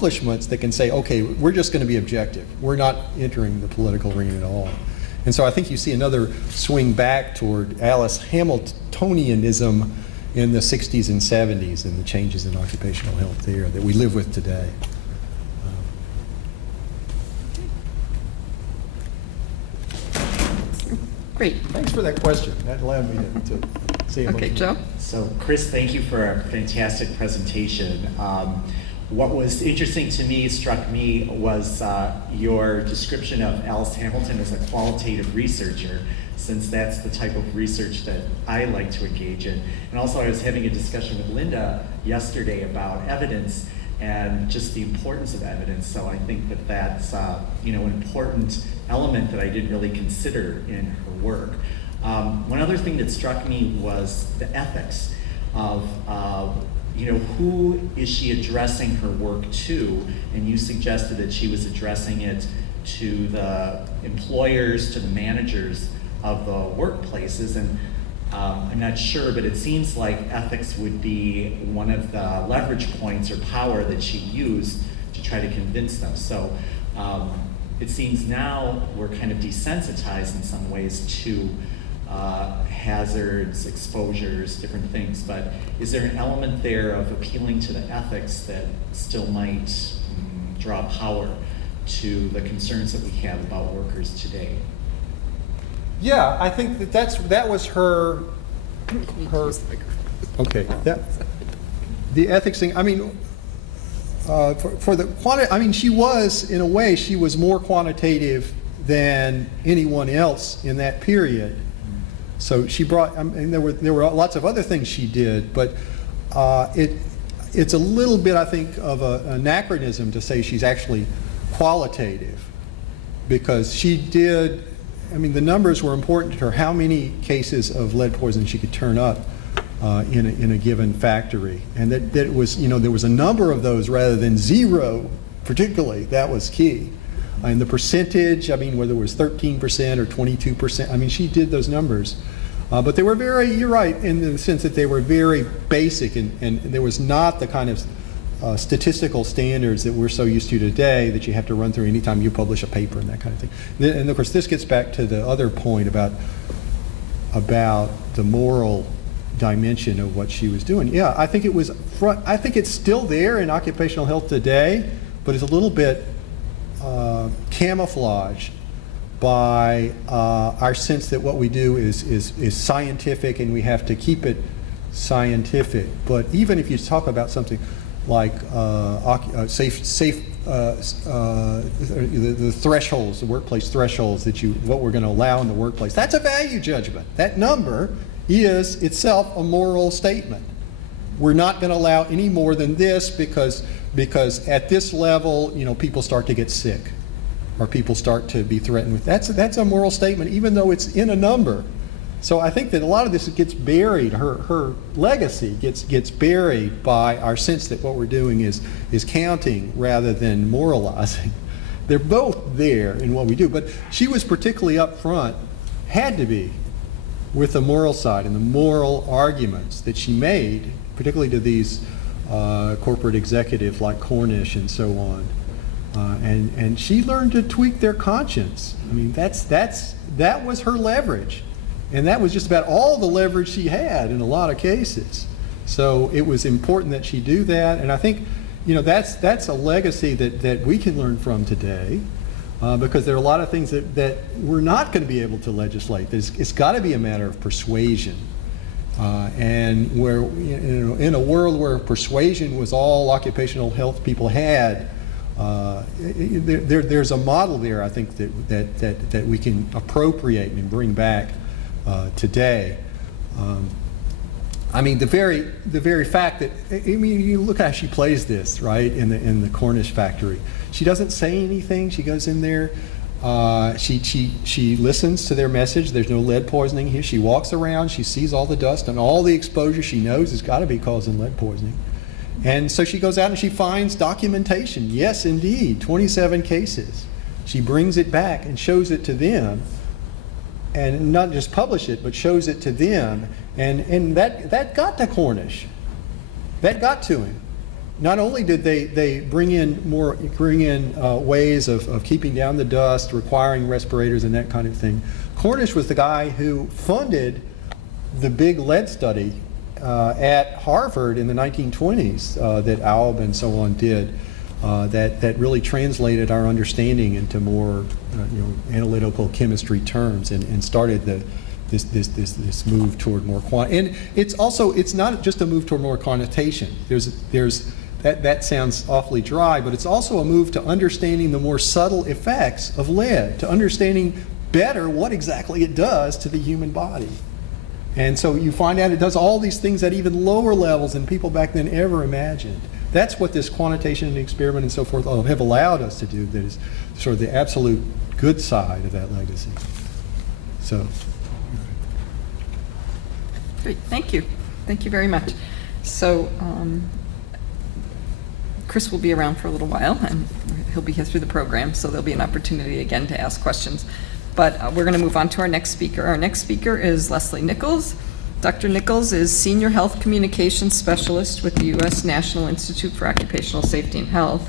accomplishments that can say, okay, we're just going to be objective. We're not entering the political arena at all. And so I think you see another swing back toward Alice Hamiltonianism in the 60s and 70s and the changes in occupational health there that we live with today. Great. Thanks for that question. That allowed me to say a Okay, Joe? So, Chris, thank you for a fantastic presentation. What was interesting to me, struck me, was your description of Alice Hamilton as a qualitative researcher, since that's the type of research that I like to engage in. And also, I was having a discussion with Linda yesterday about evidence and just the importance of evidence. So I think that that's an important element that I didn't really consider in her work. One other thing that struck me was the ethics of who is she addressing her work to? And you suggested that she was addressing it to the employers, to the managers of the workplaces. And I'm not sure, but it seems like ethics would be one of the leverage points or power that she used to try to convince them. So it seems now we're kind of desensitized in some ways to hazards, exposures, different things, but is there an element there of appealing to the ethics that still might draw power to the concerns that we have about workers today? Yeah, I think that was her. Okay, the ethics thing. I mean, for the I mean, she was, in a way, she was more quantitative than anyone else in that period. So she brought. I mean, there were lots of other things she did, but it's a little bit, I think, of an anachronism to say she's actually qualitative, because she did. I mean, the numbers were important to her. How many cases of lead poisoning she could turn up in a given factory, and that it was, there was a number of those rather than zero, particularly. That was key. And the percentage, I mean, whether it was 13% or 22%, I mean, she did those numbers. But they were very, you're right, in the sense that they were very basic, and there was not the kind of statistical standards that we're so used to today that you have to run through anytime you publish a paper and that kind of thing. And of course, this gets back to the other point about the moral dimension of what she was doing. Yeah, I think it was I think it's still there in occupational health today, but it's a little bit camouflaged by our sense that what we do is scientific and we have to keep it scientific. But even if you talk about something like the thresholds, the workplace thresholds what we're going to allow in the workplace, that's a value judgment. That number is itself a moral statement. We're not going to allow any more than this because at this level, people start to get sick, or people start to be threatened with. That's a moral statement, even though it's in a number. So I think that a lot of this gets buried. Her legacy gets buried by our sense that what we're doing is counting rather than moralizing. They're both there in what we do, but she was particularly up front, had to be, with the moral side and the moral arguments that she made, particularly to these corporate executives like Cornish and so on. And she learned to tweak their conscience. I mean, that was her leverage. And that was just about all the leverage she had in a lot of cases. So it was important that she do that. And I think, that's a legacy that we can learn from today, because there are a lot of things that we're not going to be able to legislate. It's got to be a matter of persuasion. And where, in a world where persuasion was all occupational health people had, there's a model there, I think, that we can appropriate and bring back today. I mean, the very fact that, you look how she plays this, right, in the Cornish factory. She doesn't say anything. She goes in there. She listens to their message. There's no lead poisoning here. She walks around. She sees all the dust and all the exposure she knows has got to be causing lead poisoning. And so she goes out and she finds documentation. Yes, indeed, 27 cases. She brings it back and shows it to them. And not just publish it, but shows it to them. And that got to Cornish. That got to him. not only did they bring in ways of keeping down the dust, requiring respirators and that kind of thing. Cornish was the guy who funded the big lead study at Harvard in the 1920s that Alb and so on did, that really translated our understanding into more analytical chemistry terms and started this move toward more and it's not just a move toward more quantitation. There's that sounds awfully dry, but it's also a move to understanding the more subtle effects of lead, to understanding better what exactly it does to the human body. And so you find out it does all these things at even lower levels than people back then ever imagined. That's what this quantitation and experiment and so forth have allowed us to do. That is sort of the absolute good side of that legacy. So. Great, thank you. Thank you very much. So Chris will be around for a little while, and he'll be here through the program, so there'll be an opportunity again to ask questions. But we're going to move on to our next speaker. Our next speaker is Leslie Nichols. Dr. Nichols is Senior Health Communications Specialist with the U.S. National Institute for Occupational Safety and Health.